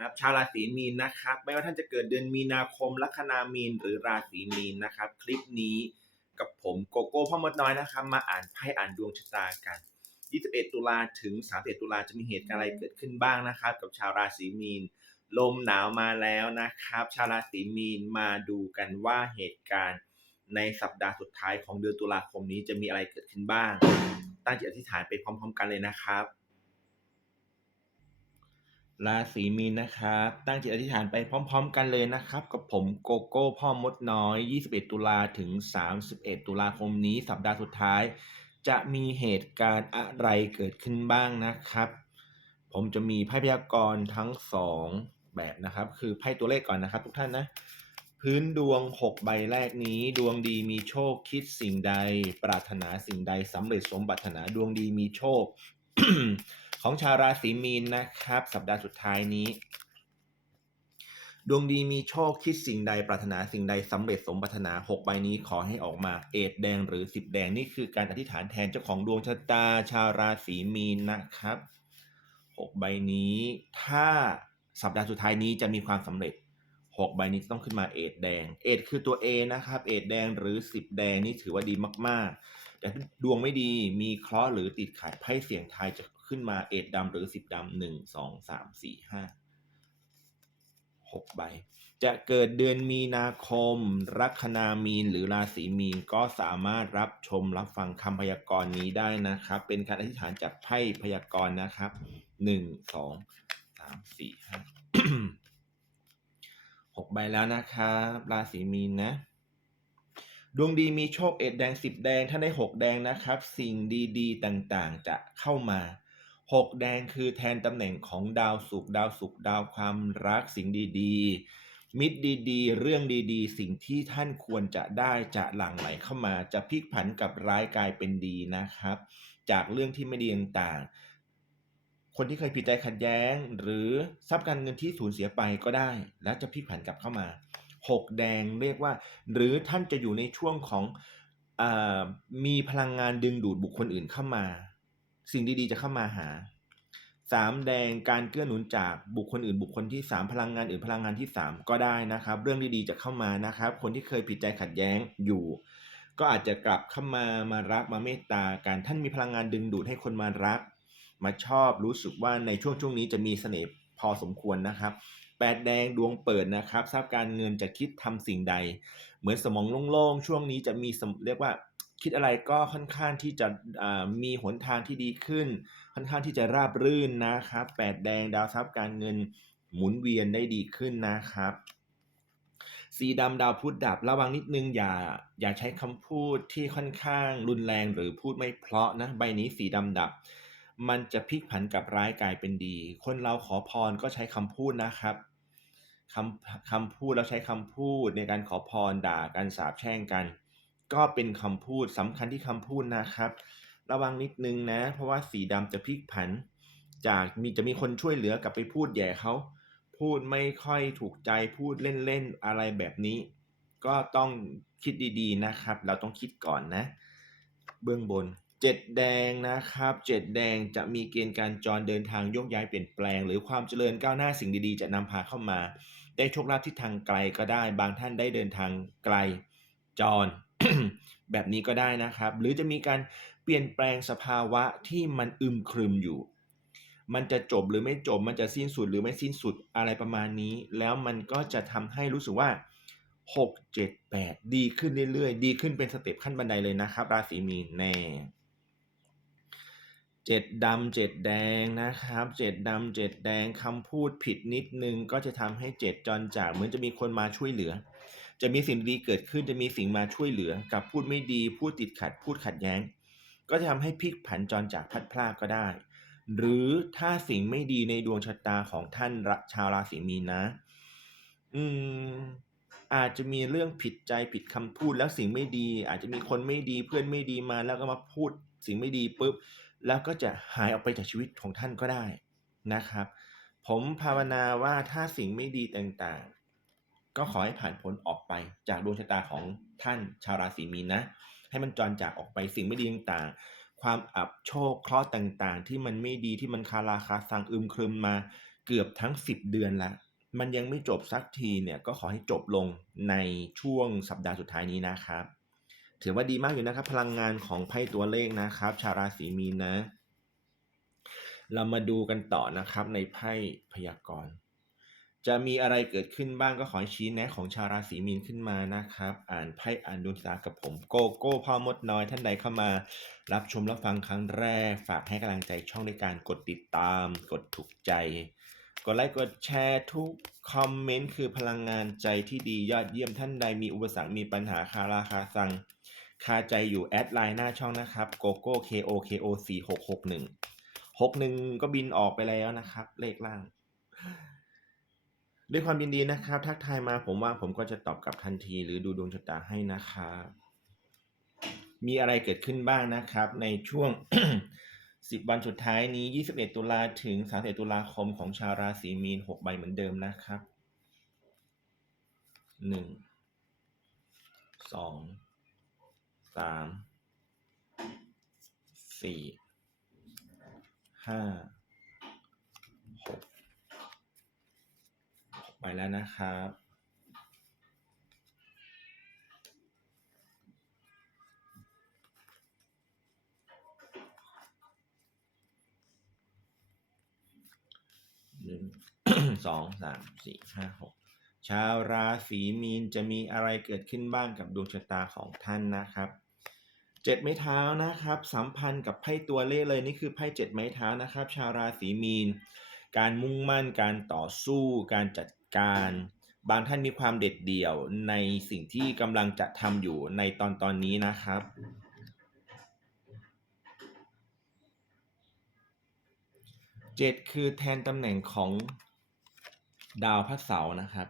ครับชาวราศีมีนนะครับไม่ว่าท่านจะเกิดเดือนมีนาคมลัคนามีนหรือราศีมีนนะครับ คลิปนี้กับผมโกโก้พ่อมดน้อยนะครับ มาอ่านไพ่อ่านดวงชะตากัน 21 ตุลาถึง 31 ตุลาจะมีเหตุการณ์อะไรเกิดขึ้นบ้างนะครับ กับชาวราศีมีน ลมหนาวมาแล้วนะครับ ชาวราศีมีนมาดูกันว่าเหตุการณ์ในสัปดาห์สุดท้ายของเดือนตุลาคมนี้จะมีอะไรเกิดขึ้นบ้าง ตั้งจิตอธิษฐานไปพร้อม ๆ กันเลยนะครับ ราศีมีนนะครับตั้งจิตอธิษฐานไปพร้อม ๆ กันเลยนะครับ กับผมโกโก้พ่อมดน้อย 21 ตุลาถึง 31 ตุลาคมนี้สัปดาห์สุดท้าย จะมีเหตุการณ์อะไรเกิดขึ้นบ้างนะครับ ผมจะมีไพ่พยากรณ์ทั้งสองแบบนะครับ คือไพ่ตัวเลขก่อนนะครับ ทุกท่านนะ พื้นดวง 6 ใบแรกนี้ ดวงดีมีโชคคิดสิ่งใด ปรารถนาสิ่งใดสำเร็จสมปรารถนาดวงดีมีโชค ของชาวราศีมีนนะครับ สัปดาห์สุดท้ายนี้ ดวงดีมีโชคคิดสิ่งใดปรารถนาสิ่งใดสำเร็จสมปรารถนา6ใบนี้ขอให้ออกมาเอดแดงหรือ 10 แดงนี่คือการอธิษฐานแทนเจ้าของดวงชะตาชาวราศีมีนนะครับ6ใบนี้ ถ้าสัปดาห์สุดท้ายนี้จะมีความสำเร็จ6ใบนี้ต้องขึ้นมาเอดแดงเอดคือตัว A นะครับเอดแดงหรือ 10 แดงนี่ถือว่าดีมากๆ แต่ดวงไม่ดีมีเคราะห์หรือติดขัดไพ่เสียงทายจะขึ้นมาเอ็ดดำหรือ10ดำหนึ่งสองสามสี่ห้าหกใบ จะเกิดเดือนมีนาคม ลัคนามีนหรือราศีมีนก็สามารถรับชมรับฟังคำพยากรณ์นี้ได้นะครับ เป็นการอธิษฐานจากไพ่พยากรณ์นะครับหนึ่งสองสามสี่ห้าหกใบแล้วนะครับ ราศีมีนนะ ดวงดีมีโชคเอ็ดแดงสิบแดงถ้าได้หกแดงนะครับ สิ่งดีๆ ต่างๆ จะเข้ามาหกแดงคือแทนตำแหน่งของดาวศุกดาวศุกดาวความรักสิ่งดีๆ มิตรดีๆ เรื่องดีๆ สิ่งที่ท่านควรจะได้จะหลั่งไหลเข้ามา จะพลิกผันกับร้ายกลายเป็นดีนะครับ จากเรื่องที่ไม่ดีต่างๆ คนที่เคยผิดใจขัดแย้ง หรือทรัพย์การเงินที่สูญเสียไปก็ได้ และจะพลิกผันกลับเข้ามา หกแดงเรียกว่า หรือท่านจะอยู่ในช่วงของอมีพลังงานดึงดูดบุคคลอื่นเข้ามา สิ่งดีๆจะเข้ามาหาสามแดงการเกื้อหนุนจากบุคคลอื่น บุคคลที่สามพลังงานอื่นพลังงานที่สามก็ได้นะครับ เรื่องดีๆจะเข้ามานะครับ คนที่เคยผิดใจขัดแย้งอยู่ ก็อาจจะกลับเข้ามามารักมาเมตตากันท่านมีพลังงานดึงดูดให้คนมารัก มาชอบรู้สึกว่าในช่วงช่วงนี้จะมีเสน่ห์พอสมควรนะครับ แปดแดงดวงเปิดนะครับ ทรัพย์การเงินจะคิดทำสิ่งใด เหมือนสมองโล่งๆ ช่วงนี้จะมีเรียกว่าคิดอะไรก็ค่อนข้างที่จะมีหนทางที่ดีขึ้น ค่อนข้างที่จะราบรื่นนะครับแปดแดงดาวทรัพย์การเงินหมุนเวียนได้ดีขึ้นนะครับสีดำดาวพุธดับระวังนิดนึงอย่าอย่าใช้คำพูดที่ค่อนข้างรุนแรงหรือพูดไม่เพราะนะใบนี้สีดำดับ มันจะพลิกผันกับร้ายกลายเป็นดี คนเราขอพรก็ใช้คำพูดนะครับคำคำพูดแล้วใช้คำพูดในการขอพรด่ากันสาบแช่งกัน ก็เป็นคำพูดสำคัญที่คำพูดนะครับ ระวังนิดนึงนะ เพราะว่าสีดำจะพลิกผัน จากมีจะมีคนช่วยเหลือกลับไปพูดแย่เขาพูดไม่ค่อยถูกใจพูดเล่นๆอะไรแบบนี้ ก็ต้องคิดดีๆนะครับ เราต้องคิดก่อนนะ เบื้องบน เจ็ดแดงนะครับเจ็ดแดงจะมีเกณฑ์การจรเดินทางโยกย้ายเปลี่ยนแปลง หรือความเจริญก้าวหน้าสิ่งดีๆ จะนำพาเข้ามา ได้โชคลาภที่ทางไกลก็ได้ บางท่านได้เดินทางไกลจร แบบนี้ก็ได้นะครับ หรือจะมีการเปลี่ยนแปลงสภาวะที่มันอึมครึมอยู่ มันจะจบหรือไม่จบมันจะสิ้นสุดหรือไม่สิ้นสุดอะไรประมาณนี้ แล้วมันก็จะทำให้รู้สึกว่า 6 7 8 ดีขึ้นเรื่อยๆ ดีขึ้นเป็นสเต็ปขั้นบันไดเลยนะครับ ราศีมีนแน่ เจ็ดดำเจ็ดแดงนะครับเจ็ดดำเจ็ดแดงคำพูดผิดนิดนึงก็จะทำให้เจ็ดจรจากเหมือนจะมีคนมาช่วยเหลือ จะมีสิ่งดีเกิดขึ้นจะมีสิ่งมาช่วยเหลือ กับพูดไม่ดีพูดติดขัดพูดขัดแย้ง ก็จะทำให้พลิกผันจรจากพัดพรากก็ได้ หรือถ้าสิ่งไม่ดีในดวงชะตาของท่านชาวราศีมีนนะ อืมอาจจะมีเรื่องผิดใจผิดคำพูดแล้วสิ่งไม่ดี อาจจะมีคนไม่ดีเพื่อนไม่ดีมาแล้วก็มาพูดสิ่งไม่ดีปุ๊บ แล้วก็จะหายออกไปจากชีวิตของท่านก็ได้นะครับ ผมภาวนาว่าถ้าสิ่งไม่ดีต่างๆ ก็ขอให้ผ่านพ้นออกไปจากดวงชะตาของท่านชาวราศีมีนนะ ให้มันจรจากออกไปสิ่งไม่ดีต่างๆ ความอับโชคเคราะห์ต่างๆ ที่มันไม่ดีที่มันคาราคาซังอึมครึมมาเกือบทั้ง 10 เดือนล้วมันยังไม่จบสักทีเนี่ยก็ขอให้จบลงในช่วงสัปดาห์สุดท้ายนี้นะครับ ถือว่าดีมากอยู่นะครับ พลังงานของไพ่ตัวเลขนะครับ ชาวราศีมีนนะ เรามาดูกันต่อนะครับในไพ่พยากรณ์จะมีอะไรเกิดขึ้นบ้างก็ขอชี้แนะของชาวราศีมีนขึ้นมานะครับ อ่านไพ่อ่านดวงชะตากับผมโกโก้พ่อมดน้อยท่านใดเข้ามารับชมรับฟังครั้งแรก ฝากให้กำลังใจช่องในการกดติดตาม กดถูกใจ กดไลค์กดแชร์ทุกคอมเมนต์คือพลังงานใจที่ดียอดเยี่ยมท่านใดมีอุปสรรคมีปัญหาคาราคาซัง คาใจอยู่แอดไลน์หน้าช่องนะครับโกโก้ K O K O 4 6 6 1 6 1ก็บินออกไปแล้วนะครับ เลขล่าง ด้วยความยินดีนะครับ ทักทายมาผมว่าผมก็จะตอบกลับทันที หรือดูดวงชะตาให้นะครับมีอะไรเกิดขึ้นบ้างนะครับ ในช่วง 10 วันสุดท้ายนี้ 21 ตุลาถึง 31 ตุลาคมของชาวราศีมีน 6 ใบเหมือนเดิมนะครับ 1 2 3 4 5 6 6ใบแล้วนะครับหนึ่งสองสามสี่ห้าหกชาวราศีมีนจะมีอะไรเกิดขึ้นบ้างกับดวงชะตาของท่านนะครับ เจ็ดไม้เท้านะครับ สัมพันธ์กับไพ่ตัวเลขเลยนี่คือไพ่เจ็ดไม้เท้านะครับ ชาวราศีมีน การมุ่งมั่นการต่อสู้ การจัดการ บางท่านมีความเด็ดเดี่ยวในสิ่งที่กำลังจะทำอยู่ในตอนตอนนี้นะครับเจ็ดคือแทนตำแหน่งของดาวพระเสาร์นะครับ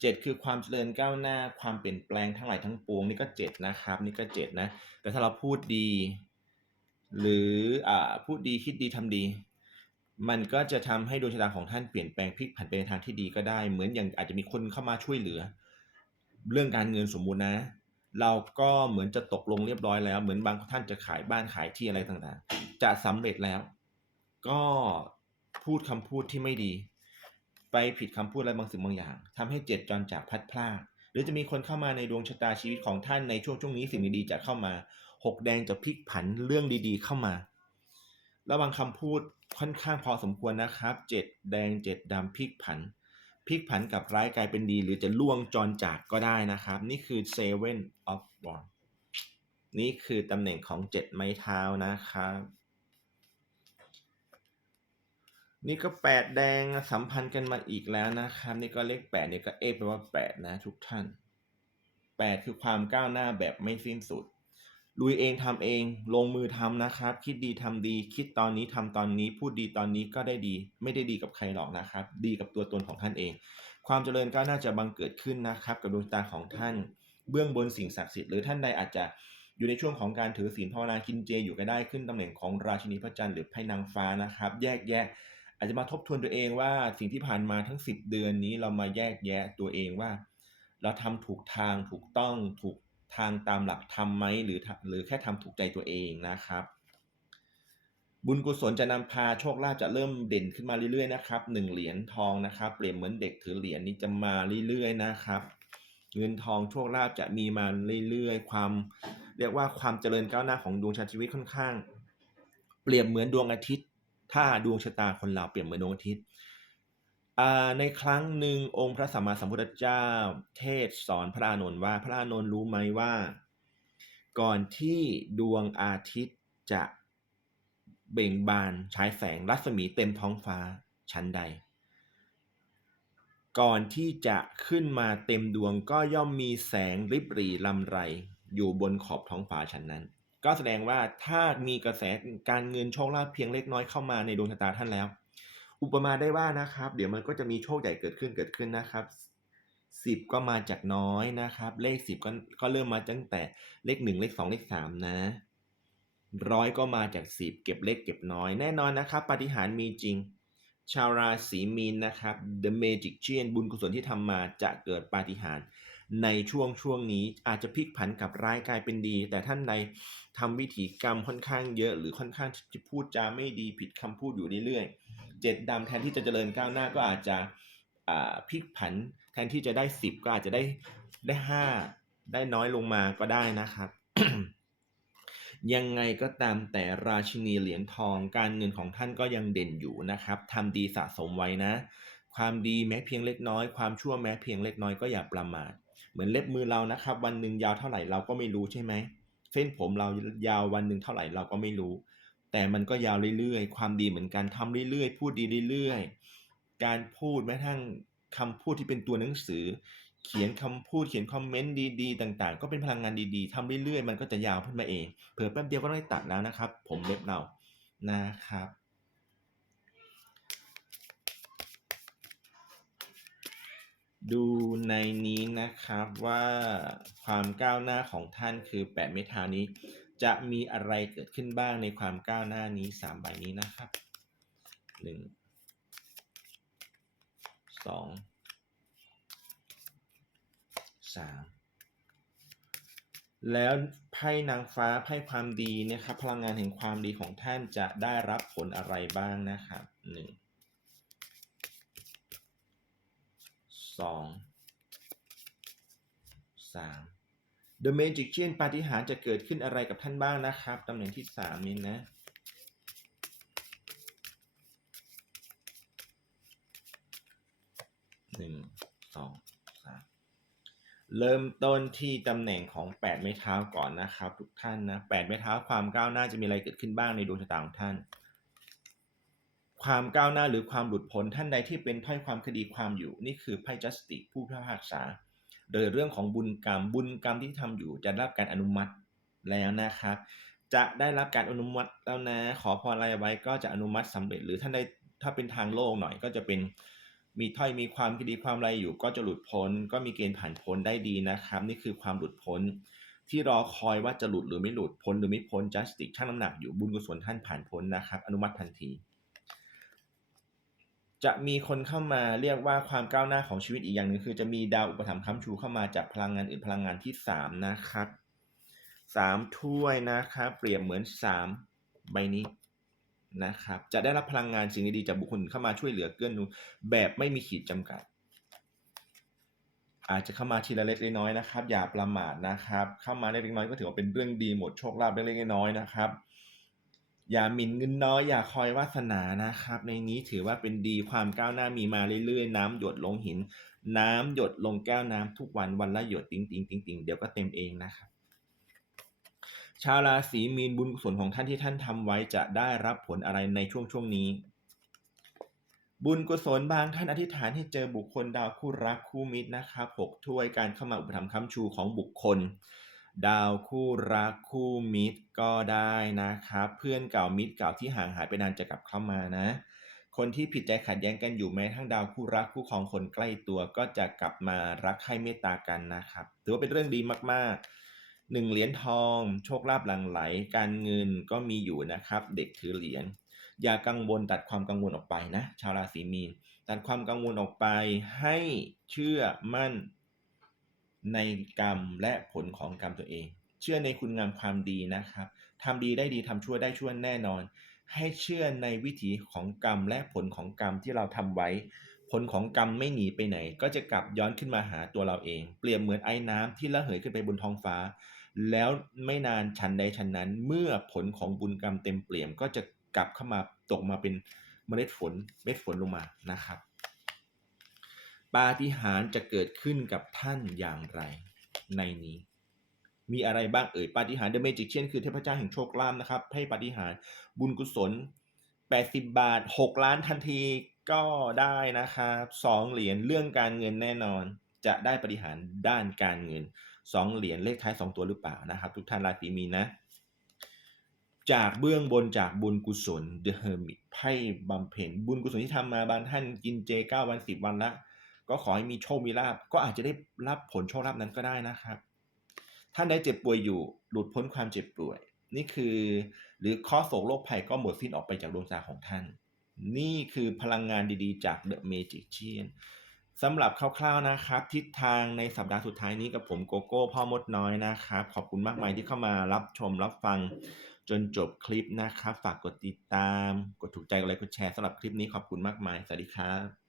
เจ็ดคือความเจริญก้าวหน้าความเปลี่ยนแปลงทั้งหลายทั้งปวงนี่ก็เจ็ดนะครับ นี่ก็เจ็ดนะ แต่ถ้าเราพูดดี หรืออ่าพูดดีคิดดีทำดี มันก็จะทำให้ดวงชะตาของท่านเปลี่ยนแปลงพลิกผันไปในทางที่ดีก็ได้ เหมือนอย่างอาจจะมีคนเข้ามาช่วยเหลือ เรื่องการเงินสมมุตินะ เราก็เหมือนจะตกลงเรียบร้อยแล้ว เหมือนบางท่านจะขายบ้านขายที่อะไรต่างๆ จะสำเร็จแล้ว ก็พูดคำพูดที่ไม่ดี ไปผิดคำพูดอะไรบางสิ่งบางอย่างทำให้เจ็ดจรจากพัดพรากหรือจะมีคนเข้ามาในดวงชะตาชีวิตของท่านในช่วงช่วงนี้สิ่งดีๆจะเข้ามาหกแดงจะพลิกผันเรื่องดีๆเข้ามา ระวังคำพูดค่อนข้างพอสมควรนะครับเจ็ดแดงเจ็ดดำพลิกผันพลิกผันกับร้ายกลายเป็นดี หรือจะล่วงจรจากก็ได้นะครับ นี่คือ seven of w a n d นี่คือตำแหน่งของเจ็ดไม้เท้านะครับ นี่ก็แปดแดงสัมพันธ์กันมาอีกแล้วนะครับ นี่ก็เลขแปดนี่ก็เอแปลว่าแปดนะทุกท่านแปดคือความก้าวหน้าแบบไม่สิ้นสุดลุยเองทำเองลงมือทำนะครับ คิดดีทำดี คิดตอนนี้ทำตอนนี้ พูดดีตอนนี้ก็ได้ดี ไม่ได้ดีกับใครหรอกนะครับ ดีกับตัวตนของท่านเอง ความเจริญก้าวหน้าจะบังเกิดขึ้นนะครับ กับดวงตาของท่าน เบื้องบนสิ่งศักดิ์สิทธิ์หรือท่านใดอาจจะอยู่ในช่วงของการถือศีลภาวนากินเจอยู่ก็ได้ขึ้นตำแหน่งของราชินีพระจันทร์หรือไพ่นางฟ้านะครับ แยกแยะ อาจจะมาทบทวนตัวเองว่าสิ่งที่ผ่านมาทั้ง 10 เดือนนี้เรามาแยกแยะตัวเองว่า เราทำถูกทางถูกต้องถูกทางตามหลักธรรมไหมหรือหรือแค่ทำถูกใจตัวเองนะครับ บุญกุศลจะนำพาโชคลาภจะเริ่มเด่นขึ้นมาเรื่อยๆนะครับหนึ่งเหรียญทองนะครับเปรียบเหมือนเด็กถือเหรียญนี้จะมาเรื่อยๆนะครับ เงินทองโชคลาภจะมีมาเรื่อยๆ ความ เรียกว่าความเจริญก้าวหน้าของดวงชะตาชีวิตค่อนข้าง เปรียบเหมือนดวงอาทิตย์ ถ้าดวงชะตาคนเราเปรียบเหมือนดวงอาทิตย์อ่าในครั้งหนึ่งองค์พระสัมมาสัมพุทธเจ้า เทศสอนพระอานนท์ว่าพระอานนท์รู้ไหมว่า ก่อนที่ดวงอาทิตย์จะเบ่งบานฉายแสงรัศมีเต็มท้องฟ้าชั้นใด ก่อนที่จะขึ้นมาเต็มดวงก็ย่อมมีแสงริบหรี่ลำไร อยู่บนขอบท้องฟ้าชั้นนั้น ก็แสดงว่าถ้ามีกระแสการเงินโชคลาภเพียงเล็กน้อยเข้ามาในดวงชะตาท่านแล้ว อุปมาได้ว่านะครับ เดี๋ยวมันก็จะมีโชคใหญ่เกิดขึ้นเกิดขึ้นนะครับสิบก็มาจากน้อยนะครับ เลขสิบก็ก็เริ่มมาตั้งแต่เลขหนึ่งเลขสองเลขสามนะร้อยก็มาจากสิบเก็บเล็กเก็บน้อยแน่นอนนะครับปาฏิหาริมีจริง ชาวราศีมีนนะครับ The Magician บุญกุศลที่ทำมาจะเกิดปาฏิหาริย์ ในช่วงช่วงนี้อาจจะพลิกผันกับร้ายกลายเป็นดี แต่ท่านใดทำวิถีกรรมค่อนข้างเยอะ หรือค่อนข้างที่พูดจาไม่ดีผิดคำพูดอยู่เรื่อยๆเจ็ดดำแทนที่จะเจริญก้าวหน้าก็อาจจะพลิกผันแทนที่จะได้สิบก็อาจจะได้ได้ห้าได้น้อยลงมาก็ได้นะครับยังไงก็ตามแต่ราชินีเหรียญทองการเงินของท่านก็ยังเด่นอยู่นะครับทำดีสะสมไว้นะ ความดีแม้เพียงเล็กน้อย ความชั่วแม้เพียงเล็กน้อยก็อย่าประมาท เหมือนเล็บมือเรานะครับ วันหนึ่งยาวเท่าไหร่เราก็ไม่รู้ใช่ไหมเส้นผมเรายาววันหนึ่งเท่าไหร่เราก็ไม่รู้ แต่มันก็ยาวเรื่อยๆ ความดีเหมือนกันทำเรื่อยๆ พูดดีเรื่อยๆ การพูดแม้กระทั่งคำพูดที่เป็นตัวหนังสือ เขียนคำพูดเขียนคอมเมนต์ดีๆ ต่างๆ ก็เป็นพลังงานดีๆทำเรื่อยๆ มันก็จะยาวขึ้นมาเอง เผื่อแป๊บเดียวก็ได้ตัดแล้วนะครับ ผมเล็บเรานะครับ ดูในนี้นะครับว่าความก้าวหน้าของท่านคือแปดเมทานี้ จะมีอะไรเกิดขึ้นบ้างในความก้าวหน้านี้สามใบนี้นะครับหนึ่งสองสามแล้วไพ่นางฟ้าไพ่ความดีนะครับ พลังงานแห่งความดีของท่านจะได้รับผลอะไรบ้างนะครับหนึ่ง สองสาม The Magician ปาฏิหาริย์จะเกิดขึ้นอะไรกับท่านบ้างนะครับตำแหน่งที่สามนี้นะหนึ่งสองสามเริ่มต้นที่ตำแหน่งของแปดไม้เท้าก่อนนะครับ ทุกท่านนะแปดไม้เท้าความก้าวหน้าจะมีอะไรเกิดขึ้นบ้างในดวงชะตาของท่าน ความก้าวหน้าหรือความหลุดพ้นท่านใดที่เป็นไพ่ความคดีความอยู่ นี่คือไพ่ justice ผู้พิพากษา โดยเรื่องของบุญกรรมบุญกรรมที่ทำอยู่จะรับการอนุมัติแล้วนะครับจะได้รับการอนุมัติแล้วนะ ขอพรอะไรไว้ก็จะอนุมัติสำเร็จ หรือท่านใดถ้าเป็นทางโลกหน่อยก็จะเป็นมีถ้อยมีความคดีความอะไรอยู่ ก็จะหลุดพ้น ก็มีเกณฑ์ผ่านพ้นได้ดีนะครับ นี่คือความหลุดพ้น ที่รอคอยว่าจะหลุดหรือไม่หลุดพ้นหรือไม่พ้น justice ชั่งน้ำหนักอยู่บุญกุศลท่านผ่านพ้นนะครับ อนุมัติทันที จะมีคนเข้ามาเรียกว่าความก้าวหน้าของชีวิตอีกอย่างหนึ่งคือ จะมีดาวอุปถัมภ์ค้ำชูเข้ามาจากพลังงานอื่นพลังงานที่สามนะครับสามถ้วยนะครับเปรียบเหมือนสามใบนี้นะครับ จะได้รับพลังงานสิ่งดีๆจากบุคคลเข้ามาช่วยเหลือเกื้อหนุนแบบไม่มีขีดจำกัด อาจจะเข้ามาทีละเล็กเล็กน้อยนะครับ อย่าประมาทนะครับ เข้ามาเล็กเล็กน้อยก็ถือว่าเป็นเรื่องดีหมดโชคลาภเล็กๆน้อยนะครับ อย่าหมิ่นเงินน้อยอย่าคอยวาสนานะครับ ในนี้ถือว่าเป็นดีความก้าวหน้ามีมาเรื่อยๆ น้ำหยดลงหิน น้ำหยดลงแก้วน้ำทุกวันวันละหยดติ๊งติงติ๊งติ๊งเดี๋ยวก็เต็มเองนะครับชาวราศีมีนบุญกุศลของท่านที่ท่านทำไว้จะได้รับผลอะไรในช่วงช่วงนี้บุญกุศลบางท่านอธิษฐานให้เจอบุคคลดาวคู่รักคู่มิตรนะครับหกถ้วยการเข้ามาอุปถัมภ์ค้ำชูของบุคคล ดาวคู่รักคู่มิตรก็ได้นะครับ เพื่อนเก่ามิตรเก่าที่ห่างหายไปนานจะกลับเข้ามานะ คนที่ผิดใจขัดแย้งกันอยู่แม้ทั้งดาวคู่รักคู่ของคนใกล้ตัวก็จะกลับมารักให้เมตตากันนะครับ ถือว่าเป็นเรื่องดีมากๆหนึ่งเหรียญทอง โชคลาภหลั่งไหล การเงินก็มีอยู่นะครับ เด็กถือเหรียญอย่ากังวลตัดความกังวลออกไปนะ ชาวราศีมีนตัดความกังวลออกไปให้เชื่อมั่น ในกรรมและผลของกรรมตัวเอง เชื่อในคุณงามความดีนะครับทำดีได้ดีทำชั่วได้ชั่วแน่นอน ให้เชื่อในวิถีของกรรมและผลของกรรมที่เราทำไว้ ผลของกรรมไม่หนีไปไหน ก็จะกลับย้อนขึ้นมาหาตัวเราเอง เปรียบเหมือนไอ้น้ำที่ระเหยขึ้นไปบนท้องฟ้า แล้วไม่นานชันใดชันนั้น เมื่อผลของบุญกรรมเต็มเปี่ยมก็จะกลับเข้ามาตกมาเป็นเมล็ดฝนเม็ดฝนลงมานะครับ ปาฏิหาริย์จะเกิดขึ้นกับท่านอย่างไร ในนี้ มีอะไรบ้างเอ่ยปาฏิหาริย์เดอะเมจิกเช่นคือเทพเจ้าแห่งโชคลาภนะครับ ให้ปาฏิหาริย์บุญกุศล 80 บาท 6 ล้านทันทีก็ได้นะครับ2เหรียญเรื่องการเงินแน่นอน จะได้ปาฏิหาริย์ด้านการเงิน2เหรียญเลขท้าย2ตัวหรือเปล่านะครับ ทุกท่านราศีมีนะ จากเบื้องบนจากบุญกุศล The Hermit ไพ่บำเพ็ญบุญกุศลที่ทำมาบางท่านกินเจ9วัน10วันละ ก็ขอให้มีโชคมีลาบก็อาจจะได้รับผลโชคลาภนั้นก็ได้นะครับท่านใดเจ็บป่วยอยู่หลุดพ้นความเจ็บป่วย นี่คือ หรือข้อโศกโรคภัยก็หมดสิ้นออกไปจากดวงตาของท่าน นี่คือพลังงานดีๆ จาก The Magician สำหรับคร่าวๆนะครับ ทิศทางในสัปดาห์สุดท้ายนี้กับผมโกโก้พ่อมดน้อยนะครับ ขอบคุณมากมายที่เข้ามารับชมรับฟังจนจบคลิปนะครับ ฝากกดติดตาม กดถูกใจกดไลค์กดแชร์สำหรับคลิปนี้ขอบคุณมากมายสวัสดีครับ